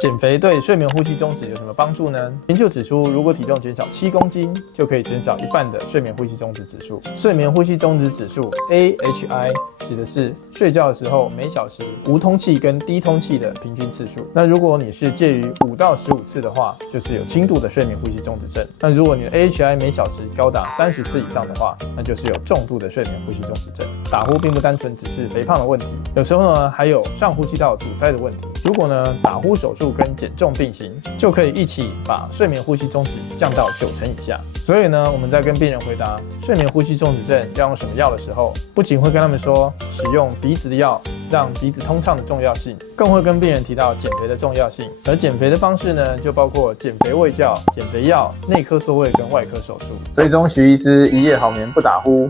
减肥对睡眠呼吸中止有什么帮助呢？研究指出，如果体重减少7公斤，就可以减少1半的睡眠呼吸中止指数。睡眠呼吸中止指数 AHI 指的是睡觉的时候每小时无通气跟低通气的平均次数。那如果你是介于5到15次的话，就是有轻度的睡眠呼吸中止症。那如果你的 AHI 每小时高达30次以上的话，那就是有重度的睡眠呼吸中止症。打呼并不单纯只是肥胖的问题，有时候呢还有上呼吸道阻塞的问题。如果呢打呼手术跟减重并行，就可以一起把睡眠呼吸中止降到90%以下。所以呢，我们在跟病人回答睡眠呼吸中止症要用什么药的时候，不仅会跟他们说使用鼻子的药让鼻子通畅的重要性，更会跟病人提到减肥的重要性。而减肥的方式呢，就包括减肥卫教、减肥药、内科缩胃跟外科手术。追踪徐医师，一夜好眠不打呼。